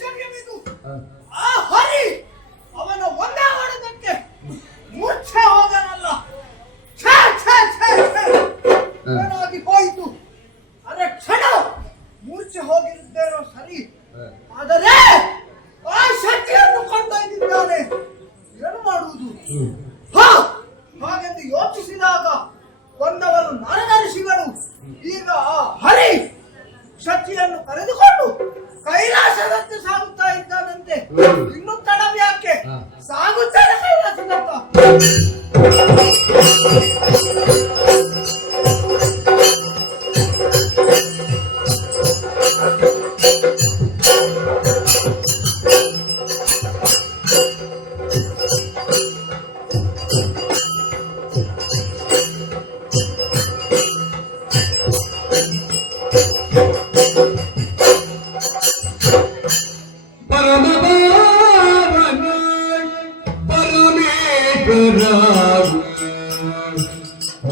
ಜಗವಿದು. ಆ ಹರಿ ಅವನ ಒಂದೇ ಹೊಡೆದಕ್ಕೆ ಮೂರ್ಛೆ ಹೋಗನಲ್ಲ. ಛೇ ಛೇ ಛೇ ಛೇ ಏನಾಗಿ ಹೋಯಿತು. ಅರೆ ಕ್ಷಣ ಮೂರ್ಛೆ ಹೋಗಿರುತ್ತೇನೋ ಸರಿ, ಆದರೆ ಆ ಶಕ್ತಿಯನ್ನು ಕೊಂಡೊಯ್ದಿದ್ದಾನೆ. ಏನು ಮಾಡುವುದು? ಹಾಗೆಂದು ಯೋಚಿಸಿದಾಗ ಬಂದವರು ನರಋಷಿಗಳು. ಈಗ ಆ ಹರಿ ಶಕ್ತಿಯನ್ನು ಕರೆದುಕೊಂಡು ಕೈಲಾಸದತ್ತ ಸಾಗುತ್ತಾ ಇದ್ದಾನಂತೆ. ಇನ್ನು ತಡವ್ಯಾಕೆ? ಸಾಗುತ್ತಾನೆ ಕೈಲಾಸದತ್ತ.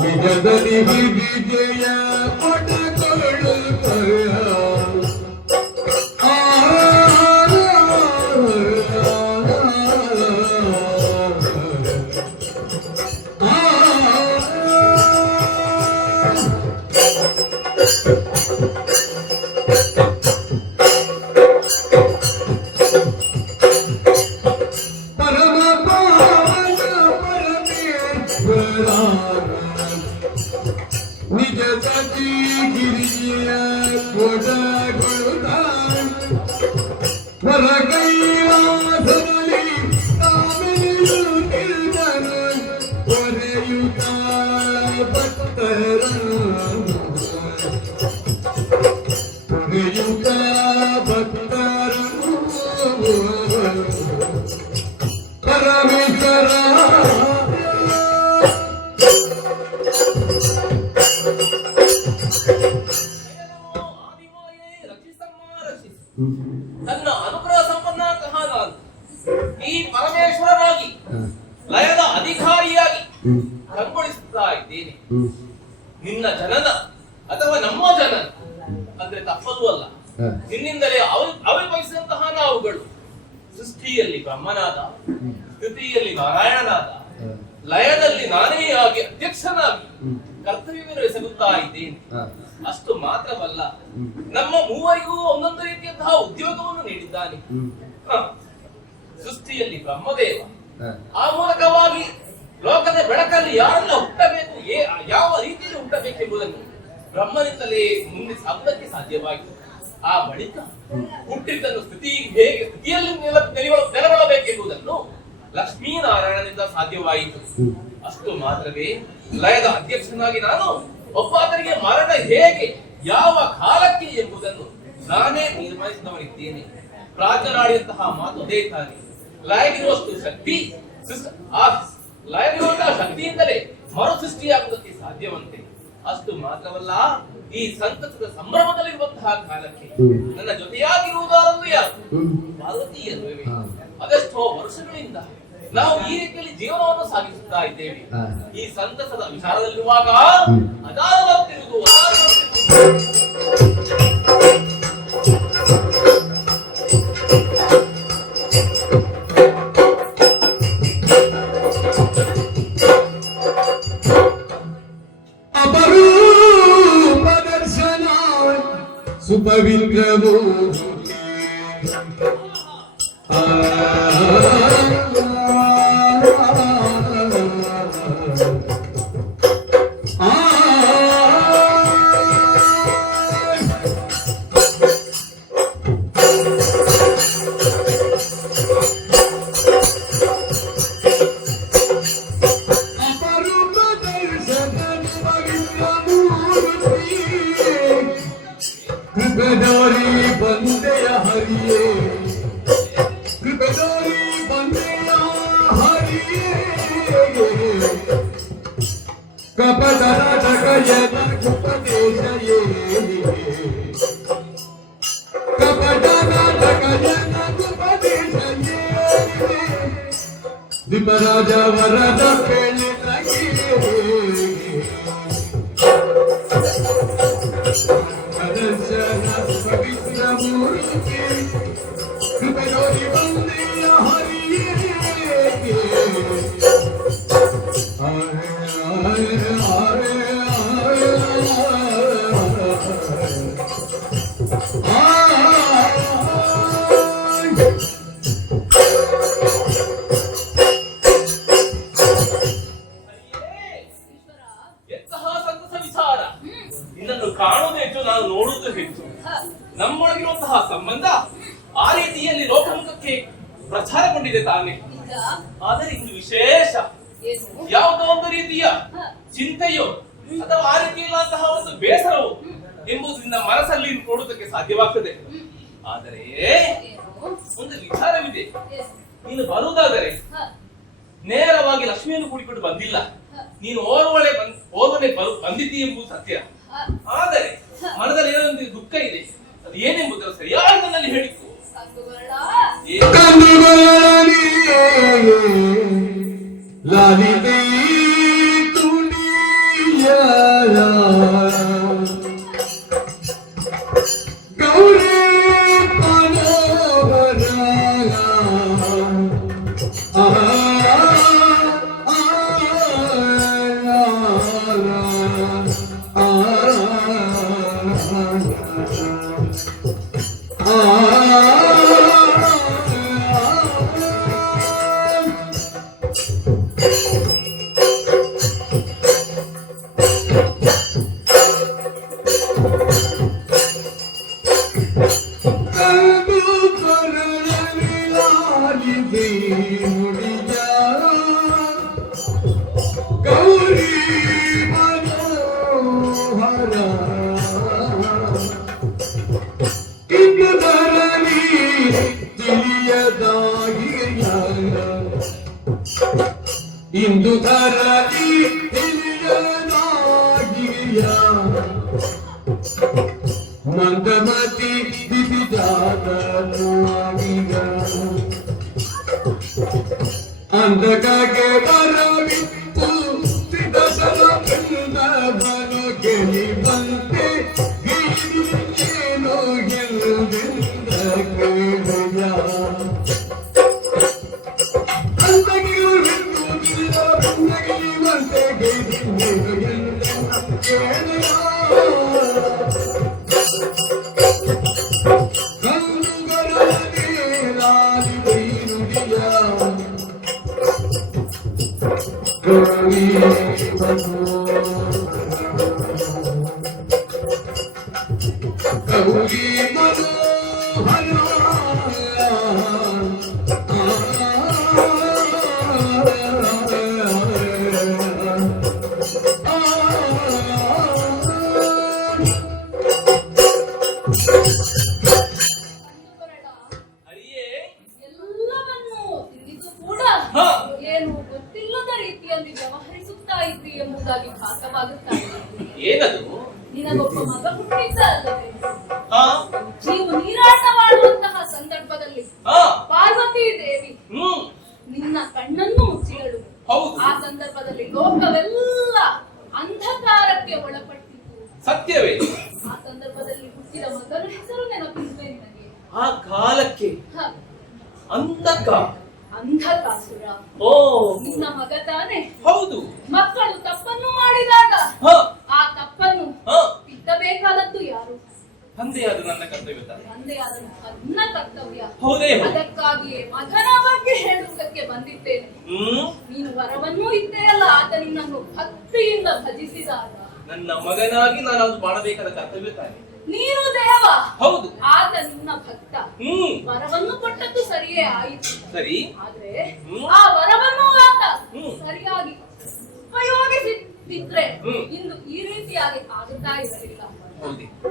ನಿಜದಲ್ಲಿ ವಿಜಯ ಪಡೆಕೊಳ್ಳುತ್ತಯ ನಿಜ ಸತಿ ಗಿರಿಯ ಕೊಡಗೊಳ್ಳುತ್ತ ಹೊರ ಕೈಲಾಸದಲ್ಲಿ ತಾವೇನು ತಿಳಿದನು ಹೊರೆಯುತ್ತ ಭಕ್ತರ ಹೊರೆಯುತ್ತ ಭಕ್ತರನು ಪರಮೇಶ್ವರ ತನ್ನ ಅನುಗ್ರಹ ಸಂಪನ್ನಾಂತಹ ನಾನು ಈ ಪರಮೇಶ್ವರನಾಗಿ ಲಯದ ಅಧಿಕಾರಿಯಾಗಿ ಕಂಗೊಳಿಸುತ್ತಾ ಇದ್ದೇನೆ. ನಿನ್ನ ಜನನ ಅಥವಾ ನಮ್ಮ ಜನನ ಅಂದ್ರೆ ತಪ್ಪದು ಅಲ್ಲ. ನಿನ್ನಿಂದಲೇ ಆವಿರ್ಭವಿಸಿದಂತಹ ನಾವುಗಳು ಸೃಷ್ಟಿಯಲ್ಲಿ ಬ್ರಹ್ಮನಾದ, ಸ್ಥಿತಿಯಲ್ಲಿ ನಾರಾಯಣನಾದ, ಲಯದಲ್ಲಿ ನಾನೇ ಆಗಿ ಅಧ್ಯಕ್ಷನಾಗಿ ಕರ್ತವ್ಯ ನಿರ್ವಹಿಸುತ್ತಾ ಇದ್ದೇನೆ. ಅಷ್ಟು ಮಾತ್ರವಲ್ಲ, ನಮ್ಮ ಮೂವರಿಗೂ ಒಂದೊಂದು ರೀತಿಯಂತಹ ಉದ್ಯೋಗವನ್ನು ನೀಡಿದ್ದಾನೆ. ಸೃಷ್ಟಿಯಲ್ಲಿ ಬ್ರಹ್ಮದೇವ, ಆ ಮೂಲಕವಾಗಿ ಲೋಕದ ಬೆಳಕಲ್ಲಿ ಯಾರೆಲ್ಲ ಹುಟ್ಟಬೇಕು, ಯಾವ ರೀತಿಯಲ್ಲಿ ಹುಟ್ಟಬೇಕೆಂಬುದನ್ನು ಬ್ರಹ್ಮನಿಂದಲೇ ಮುಂದೆ ಸಾಗುವುದಕ್ಕೆ ಸಾಧ್ಯವಾಯಿತು. ಆ ಬಳಿಕ ಹುಟ್ಟಿದ್ದನ್ನು ಸ್ಥಿತಿಯಲ್ಲಿ ನೆಲೆಗೊಳ್ಳಬೇಕೆಂಬುದನ್ನು ಲಕ್ಷ್ಮೀನಾರಾಯಣನಿಂದ ಸಾಧ್ಯವಾಯಿತು. ಅಷ್ಟು ಮಾತ್ರವೇ, ಲಯದ ಅಧ್ಯಕ್ಷನಾಗಿ ನಾನು ಒಬ್ಬಾತನಿಗೆ ಮರಣ ಹೇಗೆ, ಯಾವ ಕಾಲಕ್ಕೆ ಎಂಬುದನ್ನು ನಾನೇ ನಿರ್ವಹಿಸಿದವನಿದ್ದೇನೆ. ಪ್ರಾಚರಾಡಿಯಂತಹ ಮಾತು ಅದೇ ತಾನೆ. ಲಯವಿರುವಷ್ಟು ಶಕ್ತಿ, ಆ ಲಯವಿರುವಂತಹ ಶಕ್ತಿಯಿಂದಲೇ ಮರು ಸೃಷ್ಟಿಯಾಗುವುದಕ್ಕೆ ಸಾಧ್ಯವಂತೆ. ಅಷ್ಟು ಮಾತ್ರವಲ್ಲ, ಈ ಸಂತಸದ ಸಂಭ್ರಮದಲ್ಲಿರುವಂತಹ ಕಾಲಕ್ಕೆ ನನ್ನ ಜೊತೆಯಾಗಿರುವುದಾರಲ್ಲೂ ಯಾರು? ಪಾರ್ವತಿಯಲ್ವೇ? ಅದೆಷ್ಟೋ ವರ್ಷಗಳಿಂದ ನಾವು ಈ ರೀತಿಯಲ್ಲಿ ಜೀವನವನ್ನು ಸಾಗಿಸುತ್ತಾ ಇದ್ದೇವೆ. ಈ ಸಂತಸದ ವಿಚಾರದಲ್ಲಿರುವಾಗ ಅದಾರವತ್ತಿರುವುದು ಅಪರೂಪ ದರ್ಶನ ಸುಪವಿತ್ರವು ಕೃಪೆದಾರಿ ಬಂದೆಯ ಹರಿಯೇ, ಕೃಪೆದಾರಿ ಬಂದೆಯ ಹರಿಯೇ, ಕಪಟ ನಾಟಕಯನ ಉಪದೇಶಯೇ, ಕಪಟ ನಾಟಕಯನ ಉಪದೇಶಯೇ, ದೀಪರಾಜ ವರದ ಪೇಳಿನಗಿಯೇ, ಪವಿತ್ರ ಮೂರ್ತಿ ಕೃಪೆಯೋಗಿ ಬಂದೆಯ ಹರಿಯೇ ಎಂತಹ ಸಂತಸ ವಿಚಾರ. ನಿನ್ನನ್ನು ಕಾಣುವುದು ಹೆಚ್ಚು, ನಾನು ನೋಡುವುದು ಹೆಚ್ಚು. ನಮ್ಮೊಳಗಿರುವಂತಹ ಸಂಬಂಧ ಆ ರೀತಿಯಲ್ಲಿ ಲೋಕಮುಖಕ್ಕೆ ಪ್ರಚಾರಗೊಂಡಿದೆ ತಾನೆ. ಆದರೆ ಇಂದು ವಿಶೇಷ ಯಾವುದೋ ಒಂದು ರೀತಿಯ ಚಿಂತೆಯೋ ಅಥವಾ ಆ ರೀತಿಯಲ್ಲಂತಹ ಒಂದು ಬೇಸರವು ಎಂಬುದು ನಿನ್ನ ಮನಸ್ಸಲ್ಲಿ ನೋಡುವುದಕ್ಕೆ ಸಾಧ್ಯವಾಗ್ತದೆ. ಆದರೆ ಒಂದು ವಿಚಾರವಿದೆ. ನೀನು ಬರುವುದಾದರೆ ನೇರವಾಗಿ ಲಕ್ಷ್ಮಿಯನ್ನು ಕೂಡಿಕೊಂಡು ಬಂದಿಲ್ಲ, ನೀನು ಓರ್ವನೆ ಬಂದಿದ್ದಿ ಎಂಬುದು ಸತ್ಯ. ಆದರೆ ಮನದಲ್ಲಿ ಏನೋ ಒಂದು ದುಃಖ ಇದೆ. ಅದು ಏನೆಂಬುದನ್ನು ಸರಿಯಾಗಿ ನನ್ನಲ್ಲಿ ಹೇಳಿತು. ಲಾಲಿತೆ ತುಳಿಯ ಗೌರಿ ಮನೋಹರ ಗೌರಿ ಮನೋಹರ ಇಂದು ಧರಣಿ ತಿಳಿಯದಾಗಿಯ ಇಂದು ಧರಣಿ ತಿಳಿಯದಾಗಿಯ ಮಂದಮತಿ ದಿವಿಜಾತನಾಗಿಯ ಅಂಧಕಗೆ ಬರವಿತ್ತು ತ್ರಿದಶನ ಬೃಂದ ಬಲು ಗೆಳಿ ಬಂತೆ ಗಿರಿಯೇನೋ ಗೆಲ್ಲುವುದೆಂದ ಕೇಳೆಯ ಅಂಧಗಿರು ಬಿಟ್ಟುವುದಿಲ್ಲ ಬಂದಗಿರುವಂತೆ ಗೆದಿನ್ನೇನು ಎಂದೆನ್ನ ಕೇಳೆಯ ಕಣ್ಣುಗಳೇ ಲಾಲಿ ಬೈನುಡಿಯ ಗೌರಿ ಮನೋಹರ ಎಲ್ಲವನ್ನೂ ತಿಳಿದು ಕೂಡ ಏನು ಗೊತ್ತಿಲ್ಲದ ರೀತಿಯಲ್ಲಿ ವ್ಯವಹರಿಸುತ್ತಾ ಇದ್ರಿ ಎಂಬುದಾಗಿ ಭಾಸವಾಗುತ್ತಾ ಇದೆ. ಏನದು? ನಿನಗೊಬ್ಬ ಮಗ ಹುಟ್ಟಿದ್ದ ಅಲ್ಲವೇ? ಹಾ ನೀವು ನೀರಾಟವಾಡುವಂತಹ ಸಂದರ್ಭದಲ್ಲಿ ಪಾರ್ವತಿ ದೇವಿ ನಿನ್ನ ಕಣ್ಣನ್ನು ಮುಚ್ಚಿದಳು. ಹೌದು. ಆ ಸಂದರ್ಭದಲ್ಲಿ ಲೋಕವೆಲ್ಲ ಅಂಧಕಾರಕ್ಕೆ ಒಳಪಟ್ಟಿತ್ತು. ಸತ್ಯವೇ? ಆ ಸಂದರ್ಭದಲ್ಲಿ ಹುಟ್ಟಿದ ಮಗನ ಹೆಸರು ನೆನಪಿಸುತ್ತೆ ನಿನಗೆ? ಆ ಕಾಲಕ್ಕೆ ಅಂಧಕಾಸುರ. ಓ, ನಿನ್ನ ಮಗ ತಾನೆ? ಹೌದು. ಮಕ್ಕಳು ತಪ್ಪನ್ನು ಮಾಡಿದಾಗ ಆ ತಪ್ಪನ್ನು ತಿದ್ದಬೇಕಾದದ್ದು ಯಾರು? ತಂದೆಯಾದ ನನ್ನ ಕರ್ತವ್ಯ ತಾನೆ. ತಂದೆಯಾದ ನನ್ನ ಕರ್ತವ್ಯ. ಹೌದೇ? ಅದಕ್ಕಾಗಿಯೇ ಮಗನ ಬಗ್ಗೆ ಹೇಳುವುದಕ್ಕೆ ಬಂದಿದ್ದೇನೆ. ನೀನು ವರವನ್ನೂ ಇದ್ದೆಯಲ್ಲ, ಆತ ನಿನ್ನನ್ನು ಭಕ್ತಿಯಿಂದ ಭಜಿಸಿದಾಗ ನನ್ನ ಮಗನಾಗಿ ನಾನು ಅದು ಮಾಡಬೇಕಾದ ಕರ್ತವ್ಯ ತಾನೆ. ನೀನು ದೇವ, ಹೌದು, ಆತ ನಿನ್ನ ಭಕ್ತ. ವರವನ್ನು ಕೊಟ್ಟದ್ದು ಸರಿಯೇ ಆಯಿತು. ಸರಿ. ಆದ್ರೆ ಆ ವರವನ್ನು ಆತ ಸರಿಯಾಗಿ ಉಪಯೋಗಿಸಿದ್ರೆ ಇಂದು ಈ ರೀತಿಯಾಗಿ ಆಗುತ್ತಾ ಇರಲಿಲ್ಲ.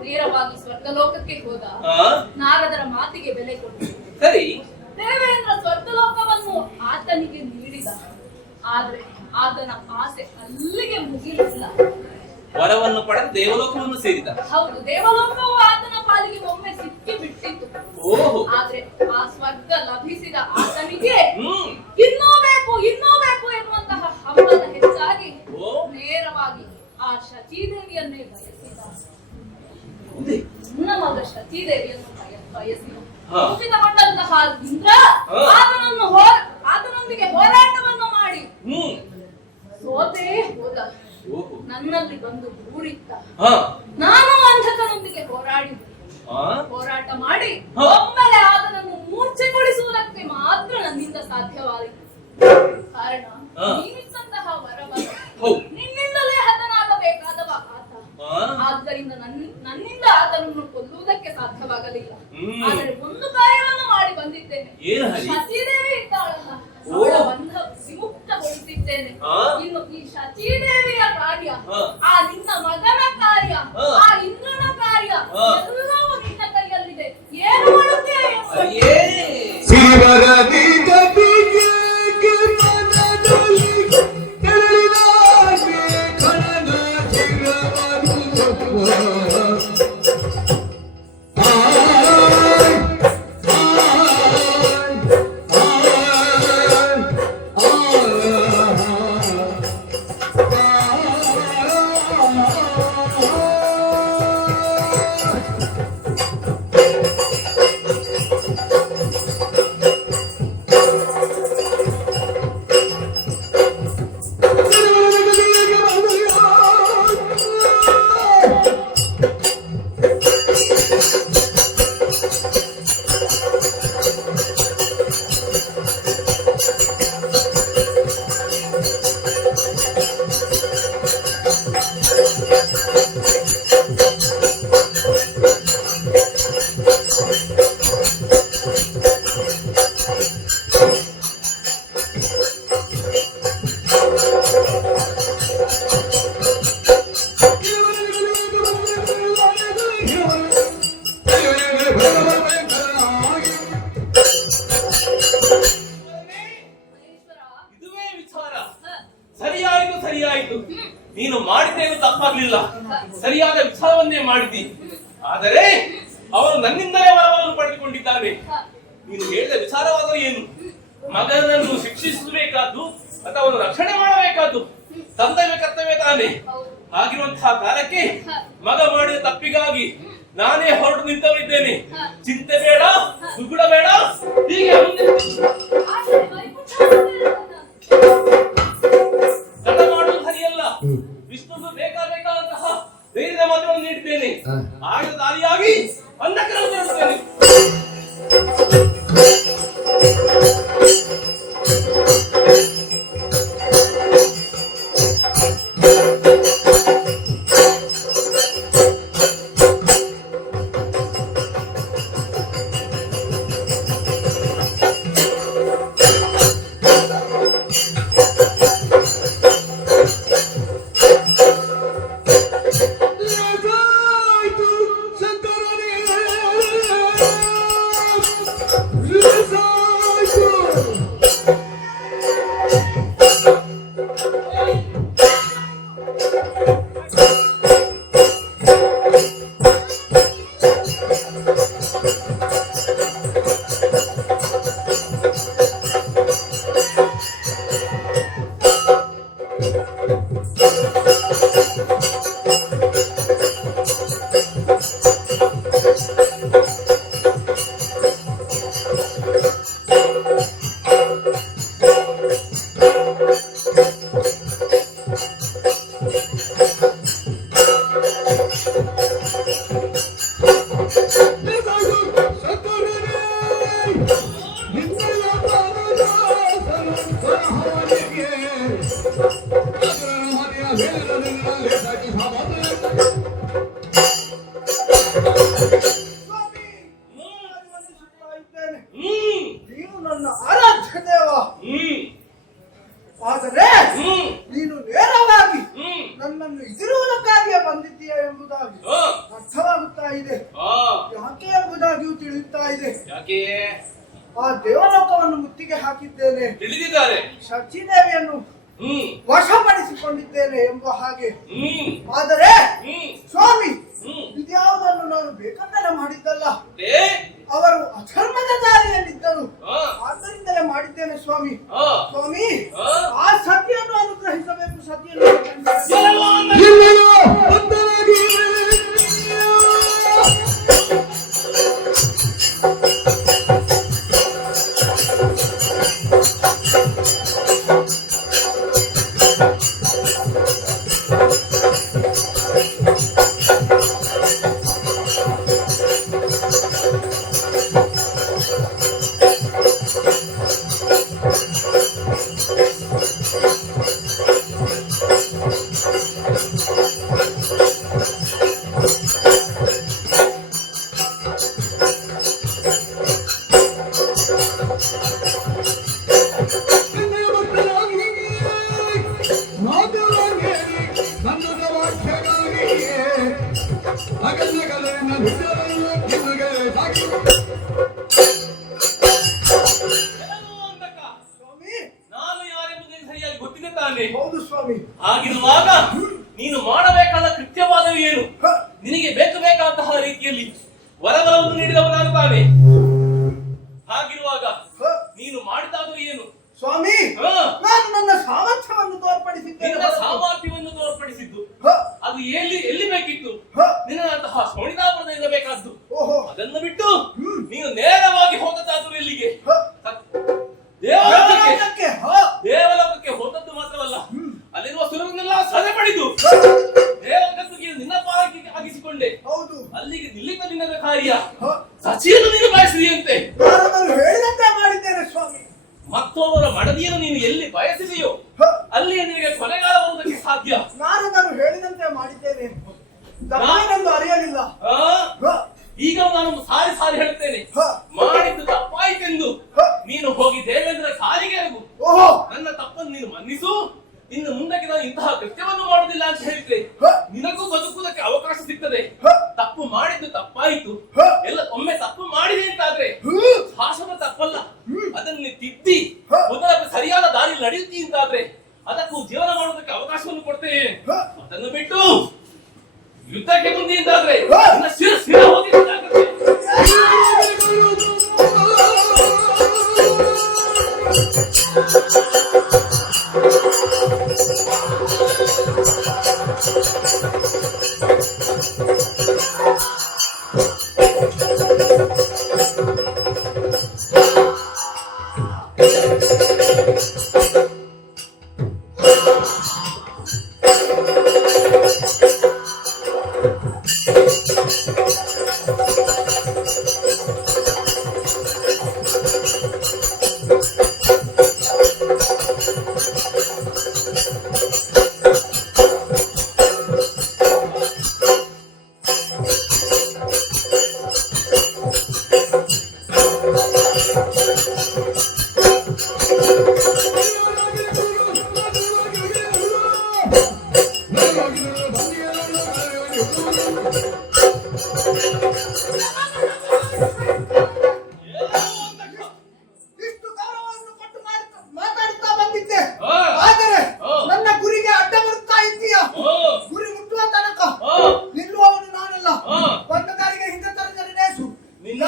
ನೇರವಾಗಿ ಸ್ವರ್ಗಲೋಕಕ್ಕೆ ಹೋದ. ನಾರದರ ಮಾತಿಗೆ ಬೆಲೆ ಕೊಟ್ಟು ಸರಿ ದೇವೇಂದ್ರ ಸ್ವರ್ಗಲೋಕವನ್ನು ಆತನಿಗೆ ನೀಡಿದ. ಆದ್ರೆ ಆತನ ಆಸೆ ಅಲ್ಲಿಗೆ ಮುಗಿಲಿಲ್ಲ. ವರವನ್ನು ಪಡೆದು ದೇವಲೋಕವನ್ನು ಸೇರಿದ. ಹೌದು, ದೇವಲೋಕವು ಆತನ ಪಾಲಿಗೆ ಒಮ್ಮೆ ಸಿಕ್ಕಿ ಬಿಟ್ಟಿತ್ತು. ಆದ್ರೆ ಆ ಸ್ವರ್ಗ ಲಭಿಸಿದ ಆತನಿಗೆ ಇನ್ನೂ ಬೇಕು ಎನ್ನುವಂತಹ ಹಂಬಲ ಹೆಚ್ಚಾಗಿ ನೇರವಾಗಿ ಆ ಶಚೀದೇವಿಯನ್ನೇ ಬಯಸಿದ. ನನ್ನ ಮಗ ಶಚೀದೇವಿ ಸತೀದೇವಿಯನ್ನು ಬಯಸಿ ಹಾ. ಕುಪಿತಗೊಂಡಂತಹ ಇಂದ್ರ ಹಾ. ಆತನೊಂದಿಗೆ ಹೋರಾಟವನ್ನು ಮಾಡಿ ಹ್ಮ್ ಸೋತೇ ಹೋದ. ಓಹೋ. ನನ್ನಲ್ಲಿ ಬಂದು ದೂರಿತ್ತ. ಹಾ ನಾನು ಅಂಧಕನೊಂದಿಗೆ ಹೋರಾಡಿದೆ. ಹಾ ಹೋರಾಟ ಮಾಡಿ ಹಾ. ಒಮ್ಮೆಲೆ ಆತನನ್ನು ಮೂರ್ಛೆಗೊಳಿಸುವುದಕ್ಕೆ ಮಾತ್ರ ನನ್ನಿಂದ ಸಾಧ್ಯವಾಯಿತು. ಕಾರಣ ಹಾ. ನೀನಿತ್ತಂತಹ ವರವಲ್ಲ. ಹೌದು. ನಿನ್ನಿಂದಲೇ ಹತನಾಗಬೇಕಾದವ ಆತ. ಹಾ. ಆದ್ದರಿಂದ ನನ್ನಿಂದ ಆತನನ್ನು ಕೊಲ್ಲುವುದಕ್ಕೆ ಸಾಧ್ಯವಾಗಲಿಲ್ಲ. ಹ್ಮ್. ಆದರೆ ಒಂದು ಕಾರ್ಯವನ್ನು ಮಾಡಿ ಬಂದಿದ್ದೇನೆ. ಏನು ಹರಿ? ಶಚಿದೇವಿ ಇದ್ದಾಳಲ್ಲ, ಓ. ಅವಳ ಬಂಧ ವಿಮುಕ್ತಗೊಳಿಸಿದ್ದೇನೆ. ಹಾ. ಇನ್ನು ಈ ಶಚಿದೇವಿಯ ಕಾರ್ಯ, ಹಾ. ಆ ನಿನ್ನ ಮಗನ ಕಾರ್ಯ, ಹಾ. ಆ ಇಂದ್ರನ ಕಾರ್ಯ ಹಾ. ಎಲ್ಲವೂ ನಿನ್ನ ಕೈಯಲ್ಲಿದೆ. ಏನು ಮಾಡುತ್ತೀಯ ಎಂಬುದು ಅಯ್ಯೇ. ಸಿರಿವರ ನಿಗದಿಗೆ ಮನದಲ್ಲಿ ಕೆರಳಿದಾಗೆ ಕಣದ ಚಿರವನ್ನು ಒಪ್ಪುವ. ಇದುವೇ ವಿಚಾರ. ಸರಿಯಾಯಿತು ಸರಿಯಾಯಿತು. ನೀನು ಮಾಡಿದ್ದೇನು ತಪ್ಪಾಗ್ಲಿಲ್ಲ. ಸರಿಯಾದ ವಿಚಾರವನ್ನೇ ಮಾಡಿದಿ. ಆದರೆ ಅವನು ನನ್ನಿಂದಲೇ ವರವನ್ನು ಪಡೆದುಕೊಂಡಿದ್ದಾನೆ. ನೀನು ಹೇಳಿದ ವಿಚಾರವಾದರೂ ಏನು? ಮಗನನ್ನು ಶಿಕ್ಷಿಸಬೇಕಾದ್ದು ಅಥವಾ ಅವನು ರಕ್ಷಣೆ ಮಾಡಬೇಕಾದ್ದು ತಂದೆಯ ಕರ್ತವ್ಯ ತಾನೆ. ಆಗಿರುವಂತಹ ಕಾಲಕ್ಕೆ ಮಗ ಮಾಡಿದ ತಪ್ಪಿಗಾಗಿ ನಾನೇ ಹೊರಟು ನಿಂತವಿದ್ದೇನೆ. ಚಿಂತೆ ಬೇಡ, ದುಗುಡ ಬೇಡ. ಹೀಗೆ ಮುಂದೆ ಆಶೆ ವೈಕುಂಠ ತಡ ಮಾಡುವುದು ಸರಿಯಲ್ಲ. ವಿಷ್ಣುದು ಬೇಕಾದಂತಹ ಧೈರ್ಯದ ಮಾತನ್ನು ನೀಡಿದ್ದೇನೆ. ಆಡಿದ ದಾರಿಯಾಗಿ ಅಂಧಕರನ್ನು ತರುತ್ತೇನೆ. ಸ್ವಾಮಿ, ನಾನು ವಂದಿಸುತ್ತಾ ಇದ್ದೇನೆ. ನೀನು ನನ್ನ ಆರಾಧ್ಯ ದೇವ. ಆದರೆ ನೀನು ನೇರವಾಗಿ ನನ್ನನ್ನು ಎದುರುವುದಕ್ಕಾಗಿಯೇ ಬಂದಿದ್ದೀಯ ಎಂಬುದಾಗಿ ಅರ್ಥವಾಗುತ್ತಾ ಇದೆ. ಯಾಕೆ ಎಂಬುದಾಗಿಯೂ ತಿಳಿಯುತ್ತಾ ಇದೆ. ಯಾಕೆ ಆ ದೇವಲೋಕವನ್ನು ಮುತ್ತಿಗೆ ಹಾಕಿದ್ದೇನೆ, ತಿಳಿದಿದ್ದಾರೆ. ಶಚಿದೇವಿಯನ್ನು ವಶಪಡಿಸಿಕೊಂಡಿದ್ದೇನೆ ಎಂಬ ಹಾಗೆ. ಆದರೆ ಸ್ವಾಮಿ, ಇದ್ಯಾವುದನ್ನು ನಾನು ಬೇಕಂತಲೇ ಮಾಡಿದ್ದಲ್ಲ. ಅವರು ಅಧರ್ಮದ ದಾರಿಯಲ್ಲಿದ್ದರು, ಆದ್ದರಿಂದಲೇ ಮಾಡಿದ್ದೇನೆ ಸ್ವಾಮಿ. ಸ್ವಾಮಿ, ಆ ಸತಿಯನ್ನು ಅನುಗ್ರಹಿಸಬೇಕು. ಸತಿಯನ್ನು ಎಲ್ಲರೂ ಅಂದಕ ಸ್ವಾಮಿ ನಾನು ಯಾರೆಂಬುದು ಸರಿಯಾಗಿ ಗೊತ್ತಿದೆ ತಾನೆ. ಹೌದು ಸ್ವಾಮಿ. ಹಾಗಿರುವಾಗ ನೀನು ಮಾಡಬೇಕಾದ ಕೃತ್ಯವಾದವು ಏನು? ಹ, ನಿನಗೆ ಬೇಕಾದಂತಹ ರೀತಿಯಲ್ಲಿ ವರವನ್ನು ನೀಡಿದವ ನಾನು ತಾನೆ. ಹಾಗಿರುವಾಗ ಹ. ನೀನು ಮಾಡಿದಾದರೂ ಏನು? ಸ್ವಾಮಿ ಹ. ನಾನು ನನ್ನ ಸಾಮರ್ಥ್ಯವನ್ನು ತೋರ್ಪಡಿಸಿದ್ದೇನೆ. ನಿನ್ನ ಸಾಮರ್ಥ್ಯವನ್ನು ತೋರ್ಪಡಿಸಿದ್ದು ಹ, ಅದು ಎಲ್ಲಿ ಬೇಕಿತ್ತು? ಹ. ನಿನ್ನಂತಹ ಸೋಣಿದಾಪುರದಿಂದ ಬೇಕಾದ್ದು. ಓಹೋ. ಅದನ್ನು ಬಿಟ್ಟು ನೀನು ನೇರವಾಗಿ ಹೋಗದಾದರೂ ಎಲ್ಲಿಗೆ? ಹ. ದೇವಲೋಕಕ್ಕೆ. ದೇವಲೋಕಕ್ಕೆ. ಹ. ದೇವಲೋಕಕ್ಕೆ ಹೋದದ್ದು ಮಾತ್ರವಲ್ಲ, ಅಲ್ಲಿರುವ ಸುರವನ್ನೆಲ್ಲ ಸದೆ ಪಡೆದು ದೇವಲೋಕಕ್ಕೆ ನಿನ್ನ ಪಾಲಕಿ ಆಗಿಸಿಕೊಂಡೆ. ಹೌದು. ಅಲ್ಲಿಗೆ ನಿಲ್ಲಿತ ನಿನ್ನ ಕಾರ್ಯ ಹ. ಸಚಿಯನ್ನು ನೀನು ಬಯಸಿದೆಯಂತೆ. ನಾನು ಹೇಳಿದಂತೆ ಮಾಡಿದ್ದೇನೆ ಸ್ವಾಮಿ. ಮತ್ತೊಬ್ಬರ ಮಡದಿಯನ್ನು ನೀನು ಎಲ್ಲಿ ಬಯಸಿದೆಯೋ ಹ. ಅಲ್ಲಿ ನಿನಗೆ ಕೊನೆಗಾಲ ಬರುವುದಕ್ಕೆ ಸಾಧ್ಯ. ನಾನು ಹೇಳಿದಂತೆ ಮಾಡಿದ್ದೇನೆ. ತಪ್ಪೇನೆಂದು ಅರಿಯಲಿಲ್ಲ. ಆ? ಹ. ಈಗ ನಾನು ಸಾರಿ ಹೇಳ್ತೇನೆ, ಹ. ಮಾಡಿದ್ದು ತಪ್ಪಾಯಿತೆಂದು. ಹ. ನೀನು ಹೋಗಿ ದೇವೇಂದ್ರ ಕಾಲಿಗೆ ಎರಗು. ಓಹೋ. ನನ್ನ ತಪ್ಪನ್ನು ನೀನು ಮನ್ನಿಸು. ಇನ್ನು ಮುಂದಕ್ಕೆ ನಾನು ಇಂತಹ ಕೃತ್ಯವನ್ನು ಮಾಡುವುದಿಲ್ಲ ಅಂತ ಹೇಳಿದ್ರೆ ಹ. ನಿನಗೂ ಬದುಕುವುದಕ್ಕೆ ಅವಕಾಶ ಸಿಗ್ತದೆ. ಹ. ತಪ್ಪು ಮಾಡಿದ್ದು ತಪ್ಪಾಯಿತು. ಹ. ಎಲ್ಲ ಒಮ್ಮೆ ತಪ್ಪು ಮಾಡಿದೆ ಅಂತಾದ್ರೆ ಹ್ಮ್. ಶಾಸನ ತಪ್ಪಲ್ಲ, ಅದನ್ನು ನೀನು ತಿದ್ದಿ ಹ. ಮೊದಲ ಸರಿಯಾದ ದಾರಿ ನಡೆಯುತ್ತಿ ಅಂತಾದ್ರೆ ಅದಕ್ಕೂ ಜೀವನ ಮಾಡುವುದಕ್ಕೆ ಅವಕಾಶವನ್ನು ಕೊಡ್ತೇನೆ. ಹ. ಅದನ್ನು ಬಿಟ್ಟು ಯುದ್ಧಕ್ಕೆ ಮುಂದೆ ಅಂತಾದ್ರೆ ಹ. ನಿನ್ನ ಶಿರ ಹೋಗಿದ್ದಾಗುತ್ತೆ. ಇಷ್ಟು ಗೌರವವನ್ನು ಕೊಟ್ಟು ಮಾತಾಡುತ್ತಾ ಬಂದಿದ್ದೆ. ಹ. ಆದರೆ ಹ. ನನ್ನ ಗುರಿಗೆ ಅಡ್ಡ ಬರುತ್ತಾ ಇದ್ದೀಯ. ಹ. ಗುರಿ ಮುಟ್ಟುವ ತನಕ ಹ. ನಿಲ್ಲುವವನು ನಾನಲ್ಲ. ಹ. ಬಂದ ದಾರಿಗೆ ಹಿಂದೆ ತರದರೆ ನೇಸು. ನಿನ್ನ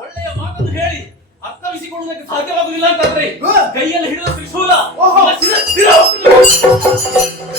ಒಳ್ಳೆಯ ಮಾತನ್ನು ಹೇಳಿ ಅರ್ಥವಿಸಿಕೊಳ್ಳುವುದಕ್ಕೆ ಸಾಧ್ಯವಾಗುವುದಿಲ್ಲ ಅಂತಂದ್ರೆ ಹ. ಕೈಯಲ್ಲಿ ಹಿಡಿದ ತ್ರಿಶೂಲ ಓಹೋ. ಶಿರ ಹೋಗ್ತದೆ.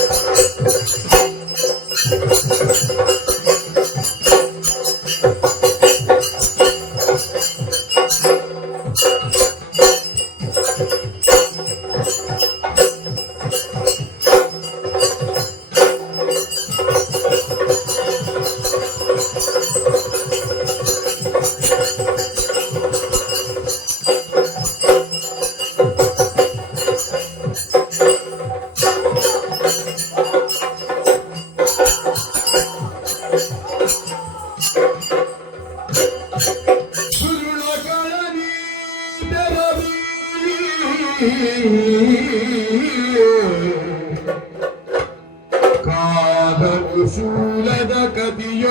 ಕಾದಲು ಶೂಲದ ಕದಿಯ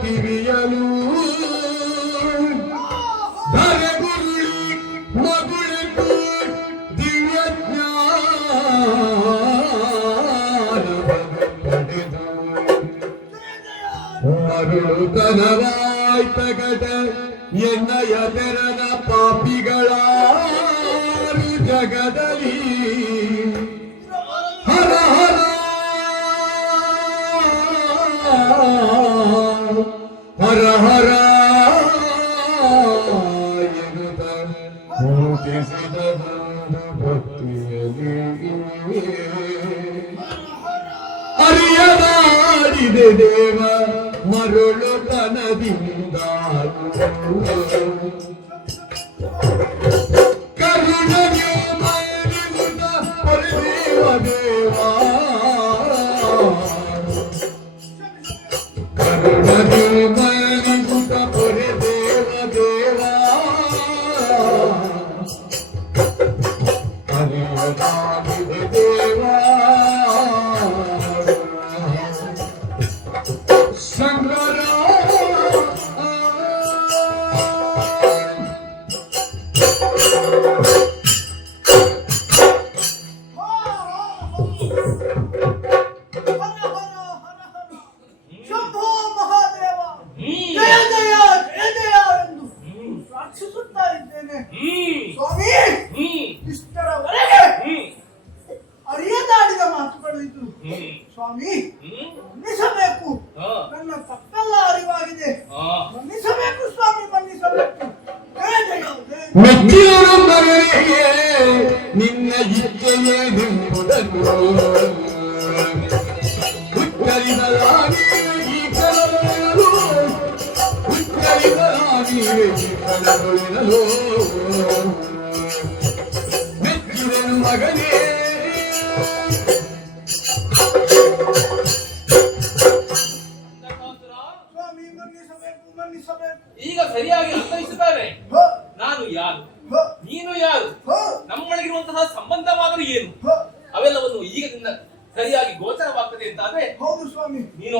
ತಿರಿಯಲು ಧರೆಗುರುಳಿ ಮಗುಳಿತು ದಿವ್ಯ ಜ್ಞಾನವನ್ನು ಪಡೆದು ಮರುಳುತನವಾಯ್ತಗದ ಎನ್ನಯ ತೆರದ ಪಾಪಿಗಳಾರು ಜಗದಲ್ಲಿ ಹರ ಹರ ಹರ ಹರ ಪಾಲಿಸಿದ ಭಕ್ತಿಯಲ್ಲಿ ಅರಿಯದಾಡಿದೆ ದೇವ ಮರುಳು ತನದಿಂದ ಕರುಣಗೆ ಮರಿಯುತ್ತ ಪರದೇವ ದೇವ ಕರುಣಗೆ ಮರಿಯುತ್ತ ಪರದೇವ ದೇವ ಅರಿಯದಾಡಿದೆ ದೇವ ಶಂಕರ ಶಂಭೋ ಮಹಾದೇವ ಜಯ ಜಯ ಜಯ ಜಯ ಎಂದು ಪ್ರಾರ್ಥಿಸುತ್ತಾ ಇದ್ದೇನೆ ಸ್ವಾಮಿ. ಇಷ್ಟರವರೆಗೆ ಅರಿಯದಾಡಿದ ಮಾತುಗಳು ಇದ್ರು ಸ್ವಾಮಿ. ಮನ್ನಿಸಬೇಕು, ನನ್ನ ತಪ್ಪೆಲ್ಲ ಅರಿವಾಗಿದೆ. ಮನ್ನಿಸಬೇಕು ಸ್ವಾಮಿ, ಮನ್ನಿಸಬೇಕು. ಜಯ ಜಯ ಜಯ. ಮೆಚ್ಚಿನ ಮಗನಿಗೆ ನಿನ್ನ ಇಚ್ಛೆಯೇ ನಿಂಬುದನ್ನು ಉಚ್ಚರಿಸಲಾಗಿವೆ ಈ ಕಲಬೆಳಲು ಉಚ್ಚರಿಸಲಾಗಿವೆ ಈ ಕಲಬೆಳಲು ಮೆಚ್ಚಿದನು ಮಗನೇ ಸ್ವಾಮಿ ಮನ್ನಿಸಬೇಕು, ಮನ್ನಿಸಬೇಕು. ಈಗ ಸರಿಯಾಗಿ ಅರ್ಥೈಸುತ್ತಾರೆ. ಹ, ನಾನು ಯಾರು, ಹ, ನೀನು ಯಾರು, ಹ, ನಮ್ಮೊಳಗಿರುವಂತಹ ಸಂಬಂಧವಾದರೂ ಏನು, ಹ. ಅವೆಲ್ಲವನ್ನು ಈಗದಿಂದ ಸರಿಯಾಗಿ ಗೋಚರವಾಗ್ತದೆ ಅಂತಾದ್ರೆ ಹೌದು ಸ್ವಾಮಿ, ನೀನು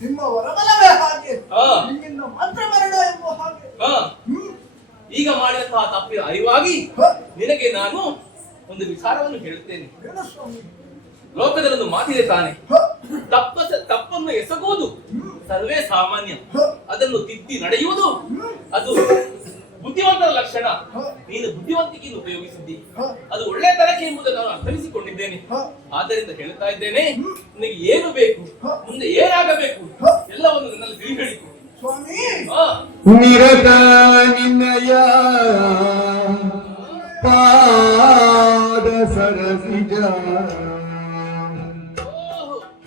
ನಿಮ್ಮ ವರಬಲವೇ ಹಾಗೆ, ಹಾ. ನಿಮ್ಮಿಂದ ಮಾತ್ರ ಮರಣ ಎಂಬ ಹಾಗೆ. ಈಗ ಮಾಡಿದಂತಹ ತಪ್ಪಿನ ಅರಿವಾಗಿ ಹ, ನಿನಗೆ ನಾನು ಒಂದು ವಿಚಾರವನ್ನು ಹೇಳುತ್ತೇನೆ. ಏನು ಸ್ವಾಮಿ? ಲೋಕದಲ್ಲಿ ಒಂದು ಮಾತಿದೆ ತಾನೆ, ಹ, ತಪ್ಪನ್ನು ಎಸಗುವುದು ಸರ್ವೇ ಸಾಮಾನ್ಯ, ಹ, ಅದನ್ನು ತಿದ್ದಿ ನಡೆಯುವುದು ಅದು ಬುದ್ಧಿವಂತರ ಲಕ್ಷಣ. ನೀನು ಬುದ್ಧಿವಂತಿಕೆಯನ್ನು ಉಪಯೋಗಿಸಿದ್ದಿ, ಹ, ಅದು ಒಳ್ಳೆತನಕ್ಕೆ ಎಂಬುದನ್ನು ನಾನು ಅರ್ಥೈಸಿಕೊಂಡಿದ್ದೇನೆ. ಹ. ಆದ್ದರಿಂದ ಹೇಳ್ತಾ ಇದ್ದೇನೆ, ನಿನಗೆ ಏನು ಬೇಕು, ಮುಂದೆ ಏನಾಗಬೇಕು ಎಲ್ಲವನ್ನು ನನ್ನಲ್ಲಿ ತಿಳಿ ಹೇಳಿತು ಸ್ವಾಮಿ. ನಿರತ ನಿನ್ನಯ ಪಾದ ಸರಸಿಜ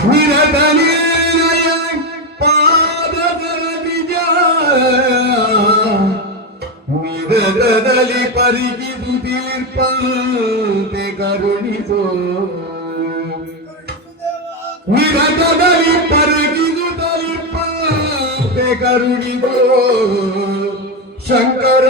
ನಿರತ ನಿನ್ನಯ ಪಾದ ಸರಸಿಜ ನಿರತದಲ್ಲಿ ಪರಿಗಿದುತ್ತಿರ್ಪಂತೆ ಕರುಣಿಸೋ ನಿರತದಲ್ಲಿ ಪರಿಗಿದುತ್ತಲಿರ್ಪಂತೆ ಕರುಣಿಸೋ ಶಂಕರ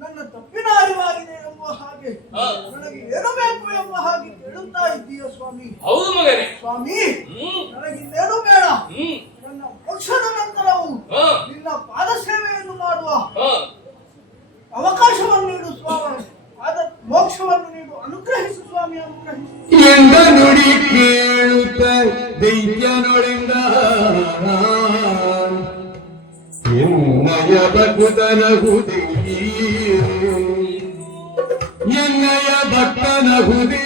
ನನ್ನ ತಪ್ಪಿನ ಅರಿವಾಗಿದೆ ಎಂಬ ಹಾಗೆ, ನನಗೆ ಏನು ಬೇಕು ಎಂಬ ಹಾಗೆ ಕೇಳುತ್ತಾ ಇದ್ದೀಯ ಸ್ವಾಮಿ. ಹೌದು ಮಗನೇ. ಸ್ವಾಮಿ, ನನಗಿನ್ನೇನು ಬೇಡ. ನನ್ನ ಮೋಕ್ಷದ ನಂತರವು ನಿನ್ನ ಪಾದ ಸೇವೆಯನ್ನು ಮಾಡುವ ಅವಕಾಶವನ್ನು ನೀಡು ಸ್ವಾಮಿ. ಆದ ಮೋಕ್ಷವನ್ನು ನೀಡು, ಅನುಗ್ರಹಿಸು ಸ್ವಾಮಿ, ಅನುಗ್ರಹಿಸು. ಎಂದ ನುಡಿ ಕೇಳುತ್ತ ದೈತ್ಯನೊಳಿಂದ ಎನ್ನಯ ಭಕ್ತನಗುದೇ ಎನ್ನಯ ಭಕ್ತನಗುದೇ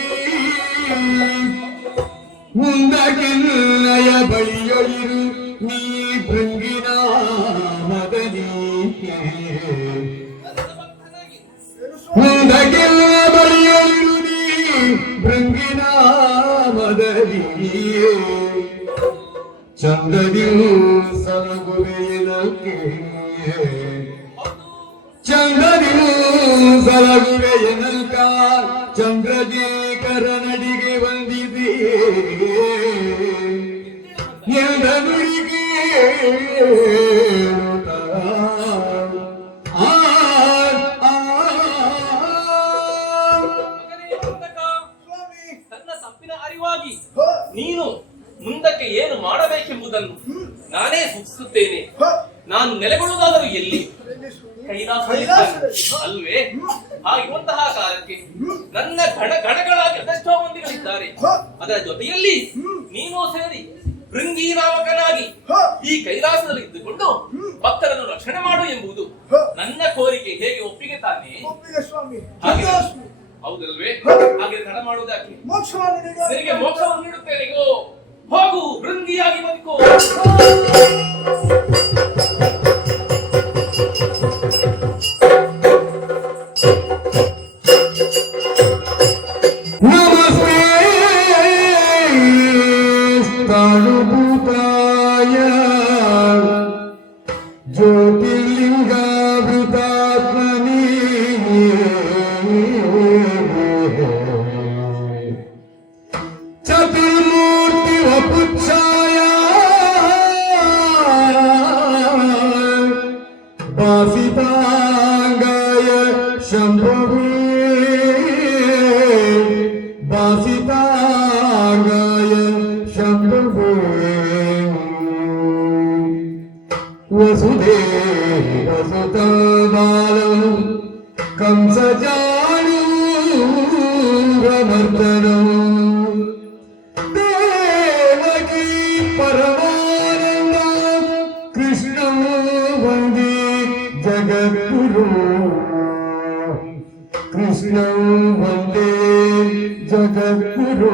ಮುಂದಕ್ಕೆನ್ನಯ ಬಳಿಯೊಳಿರು ನೀ ಭೃಂಗಿನ ಮದನಿ ಮುಂದಕ್ಕೆಲ್ಲ ಬಳಿಯೊಳಿರು ನೀ ಭೃಂಗಿನ ಮದನಿ ಚಂದದಿಯು ಸಲಗುವೆಯನಕ್ಕೆ ಚಂದದಿಯು ಸಲಗುವೆಯನಕ ಚಂದ್ರಜೇಕರ ನಡಿಗೆ ವಂದಿದೆ ಎಂದ ನುಡಿಗೆ ಸ್ವಾಮಿ, ತನ್ನ ತಪ್ಪಿನ ಅರಿವಾಗಿ ಹ, ನೀನು ಮುಂದಕ್ಕೆ ಏನು ಮಾಡಬೇಕೆಂಬುದನ್ನು ನಾನೇ ಸೂಚಿಸುತ್ತೇನೆ. ಹ. ನಾನು ನೆಲೆಗೊಳ್ಳುವುದಾದರೂ ಎಲ್ಲಿ? ಎಲ್ಲಿ ಸ್ವಾಮಿ? ಕೈಲಾಸದಲ್ಲಿ ಕೈಲಾಸದಲ್ಲಿ. ಅಲ್ವೇ? ಹಾಗಿರುವಂತಹ ಕಾಲಕ್ಕೆ ನನ್ನ ಗಣಗಳಾಗಿ ಅದೆಷ್ಟೋ ಮಂದಿಗಳಿದ್ದಾರೆ. ಅದರ ಜೊತೆಯಲ್ಲಿ ನೀನು ಸೇರಿ ಭೃಂಗಿ ನಾಮಕನಾಗಿ ಈ ಕೈಲಾಸದಲ್ಲಿ ಇದ್ದುಕೊಂಡು ಭಕ್ತರನ್ನು ರಕ್ಷಣೆ ಮಾಡು ಎಂಬುದು ನನ್ನ ಕೋರಿಕೆ. ಹೇಗೆ ಒಪ್ಪಿಗೆ ತಾನೆ? ಒಪ್ಪಿಗೆ ಸ್ವಾಮಿ. ಹಾಗೆ ಸಂತೋಷ. ಹೌದಲ್ವೇ? ಹಾಗೆ ತಡ ಮಾಡುವುದಾಕೆ? ಮೋಕ್ಷವನ್ನು ನೀಡು. ನಿನಗೆ ಮೋಕ್ಷವನ್ನು ನೀಡುತ್ತೇನೆ. ಗೋ ಹೋಗು, ಭೃಂಗಿಯಾಗಿ ಬದುಕು. ನಮಸ್ತೆ ಸ್ಥಾಣುಭೂತಾಯ ಜ್ಯೋತಿರ್ಲಿಂಗಾವೃತಾತ್ಮನೇ ಚತುರ್ಮೂರ್ತಿ ವಪುಚ್ಛಾಯ ಭಾಸಿತಾಂಗಾಯ ಶಂಭವೇ ಭಾಸಿತಾಂಗಾಯ ಶಂಭವೇ ವಸುದೇವಸುತಬಾಲಂ ಕಂಸಜಾನೂರಮರ್ದನಂ ದೇವಕೀ ಪರಮಾನಂದ ಕೃಷ್ಣಂ ವಂದೇ ಜಗದ್ಗುರು ಕೃಷ್ಣಂ ವಂದೇ ಜಗದ್ಗುರು